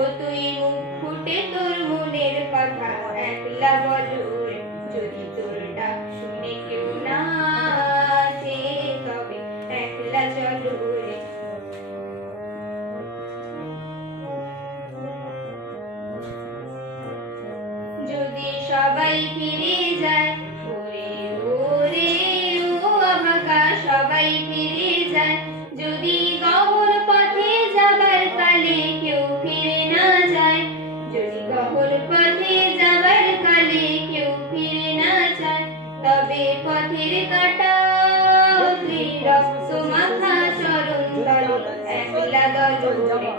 ও তুই মুখ ফুটে তোর মনের কথা একলা বলো রে, যদি তোর ডাক শুনে কেউ না আসে তবে একলা চলো রে। যদি সবাই ফিরে যায় ওরে ওরে ও অভাগা, সবাই ফিরে যায় যদি গহর পথে যাবার কালে কেউ ফিরে না যায়, যদি গহর পথে যাবার কালে কেউ ফিরে না যায়, তবে পথের কাঁটা অগ্নি রক্ত মাখা চরণ তলে একলা গলো রে,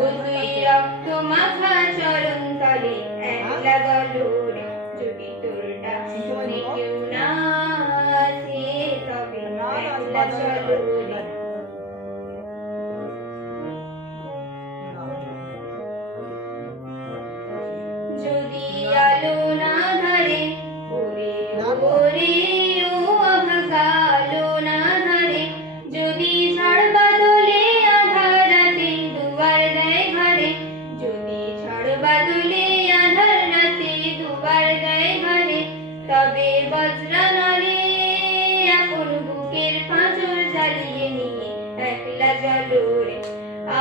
ও তুই রক্ত মাখা চরণ তলে একলা গলো রে, যদি তোর ডাক শুনে কেউ না আসে তবে একলা চলো রে। যদি আলো না ধরে ওরে ওরে ও অভাগা, আলো না ধরে যদি ঝড় বাদলে আধার রাতে দুয়ার দেয় ঘরে, যদি ঝড় বাদলে আধার রাতে দুয়ার দেয় ঘরে, তবে বজ্রা নলে আপন বুকের পাঁজর জ্বালিয়ে নিয়ে একলা চলো রে,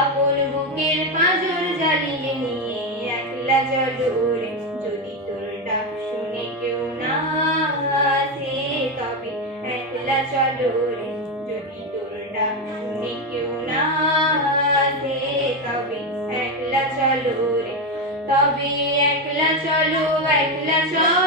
আপন বুকের পাঁজর জ্বালিয়ে নিয়ে একলা চলো রে, যদি তোর ডাক শুনে কেউ না আসে তবে একলা চলো রে, যদি তোর ডাক শুনে কেউ না আসে তবে একলা চলো রে, তবে একলা চলো একলা চলো।